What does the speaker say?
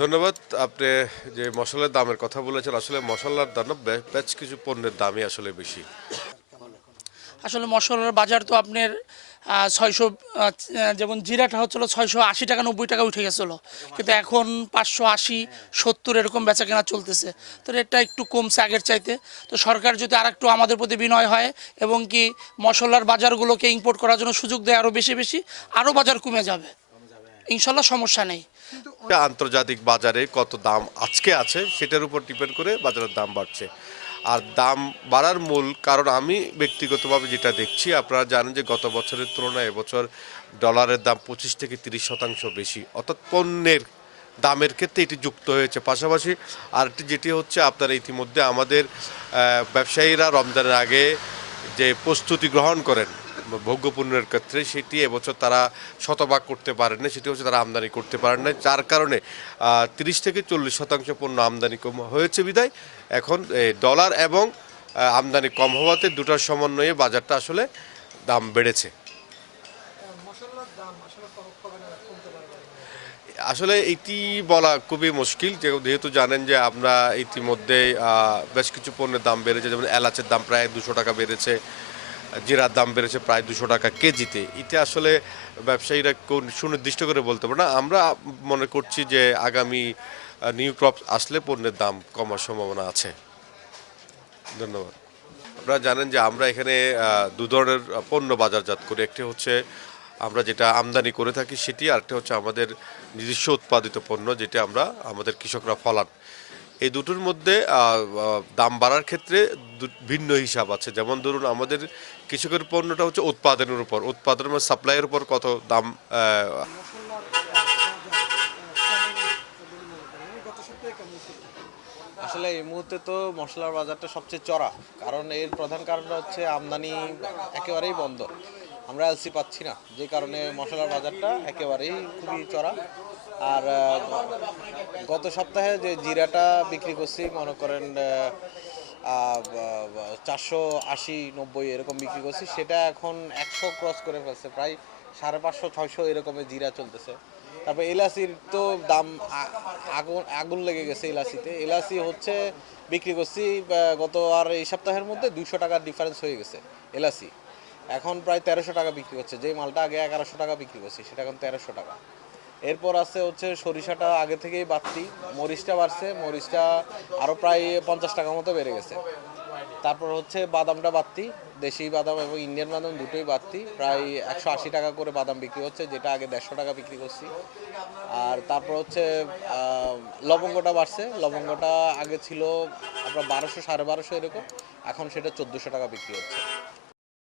ধন্যবাদ। আপনি যে মশলার দামের কথা বলেছেন, আসলে মশলার দাম বেশ কিছু পণ্যের দামই আসলে বেশি। আসলে মশলার বাজার তো আপনার ছয়শো যেমন জিরাটা হচ্ছিল ছয়শো আশি টাকা, নব্বই টাকা উঠে গেছিল। কিন্তু এখন পাঁচশো আশি, সত্তর এরকম বেচা কেনা চলতেছে। তো রেটটা একটু কমছে আগের চাইতে। তো সরকার যদি আর একটু আমাদের প্রতি বিনয় হয় এবং কি মশলার বাজারগুলোকে ইম্পোর্ট করার জন্য সুযোগ দেয় আরও বেশি বেশি আরও বাজার কমে যাবে। ইনশাল্লাহ সমস্যা নেই। আন্তর্জাতিক বাজারে কত দাম আজকে আছে সেটার উপর ডিপেন্ড করে বাজারের দাম বাড়ছে। আর দাম বাড়ার মূল কারণ আমি ব্যক্তিগতভাবে যেটা দেখছি আপনারা জানেন যে গত বছরের তুলনায় এবছর ডলারের দাম পঁচিশ থেকে তিরিশ শতাংশ বেশি। অর্থাৎ পণ্যের দামের ক্ষেত্রে এটি যুক্ত হয়েছে। পাশাপাশি আরেকটি যেটি হচ্ছে আপনারা ইতিমধ্যে আমাদের ব্যবসায়ীরা রমজানের আগে যে প্রস্তুতি গ্রহণ করেন ভোগ্যপণ্যের ক্ষেত্রে সেটি এবছর তারা শতভাগ করতে পারেন না সেটি হচ্ছে তারা আমদানি করতে পারেন না যার কারণে তিরিশ থেকে চল্লিশ শতাংশ পণ্য আমদানি কম হয়েছে বিদায়। এখন ডলার এবং আমদানি কম হওয়াতে দুটার সমন্বয়ে বাজারটা আসলে দাম বেড়েছে। আসলে এটি বলা খুবই মুশকিল যেহেতু জানেন যে আমরা ইতিমধ্যে বেশ কিছু পণ্যের দাম বেড়েছে, যেমন এলাচের দাম প্রায় দুশো টাকা বেড়েছে, জিরার দাম বেড়েছে প্রায় দুশো টাকা কেজিতে। এটা আসলে ব্যবসায়ীরা সুনির্দিষ্ট করে বলতে পারে না। আমরা মনে করছি যে আগামী নিউ ক্রপ আসলে পণ্যের দাম কমার সম্ভাবনা আছে। ধন্যবাদ। আপনারা জানেন যে আমরা এখানে দু ধরনের পণ্য বাজারজাত করি। একটি হচ্ছে আমরা যেটা আমদানি করে থাকি সেটি, আরেকটি হচ্ছে আমাদের নিজস্ব উৎপাদিত পণ্য যেটা আমরা, আমাদের কৃষকরা ফলান। এই দুটোর মধ্যে দাম বাড়ার ক্ষেত্রে ভিন্ন হিসাব আছে। যেমন ধরুন, আমাদের কৃষকের পণ্যটা হচ্ছে উৎপাদনের উপর। উৎপাদন মানে সাপ্লাইয়ের উপর কত দাম আসলে এই মুহূর্তে তো মশলার বাজারটা সবচেয়ে চড়া। কারণ এর প্রধান কারণটা হচ্ছে আমদানি একেবারেই বন্ধ। আমরা এলসি পাচ্ছি না। যে কারণে মশলার বাজারটা একেবারেই খুবই চড়া। আর গত সপ্তাহে যে জিরাটা বিক্রি করছি, মনে করেন চারশো আশি নব্বই এরকম বিক্রি করছি, সেটা এখন একশো ক্রস করে ফেলছে। প্রায় সাড়ে পাঁচশো, ছয়শো এরকমের জিরা চলতেছে। তারপর এলাচির তো দাম আগুন আগুন লেগে গেছে এলাচিতে। এলাচি হচ্ছে বিক্রি করছি গত আর এই সপ্তাহের মধ্যে দুশো টাকার ডিফারেন্স হয়ে গেছে এলাচি। এখন প্রায় তেরোশো টাকা বিক্রি করছে যে মালটা আগে এগারোশো টাকা বিক্রি করছি, সেটা এখন তেরোশো টাকা। এরপর আছে হচ্ছে সরিষাটা আগে থেকেই বাড়তি, মরিচটা বাড়ছে, মরিচটা আরও প্রায় পঞ্চাশ টাকার মতো বেড়ে গেছে। তারপর হচ্ছে বাদামটা বাড়তি, দেশি বাদাম এবং ইন্ডিয়ান বাদাম দুটোই বাড়তি, প্রায় একশো আশি টাকা করে বাদাম বিক্রি হচ্ছে, যেটা আগে দেড়শো টাকা বিক্রি করছি। আর তারপর হচ্ছে লবঙ্গটা বাড়ছে। লবঙ্গটা আগে ছিল আপনার বারোশো, সাড়ে বারোশো এরকম, এখন সেটা চোদ্দোশো টাকা বিক্রি হচ্ছে।